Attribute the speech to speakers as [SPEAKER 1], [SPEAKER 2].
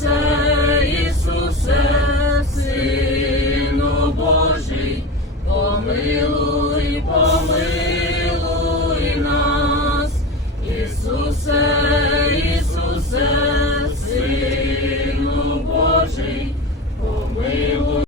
[SPEAKER 1] Се, Ісусе, Ісусе Сину Божий помилуй, помилуй нас, Ісусе, Ісусе, Сину Божий, помимо.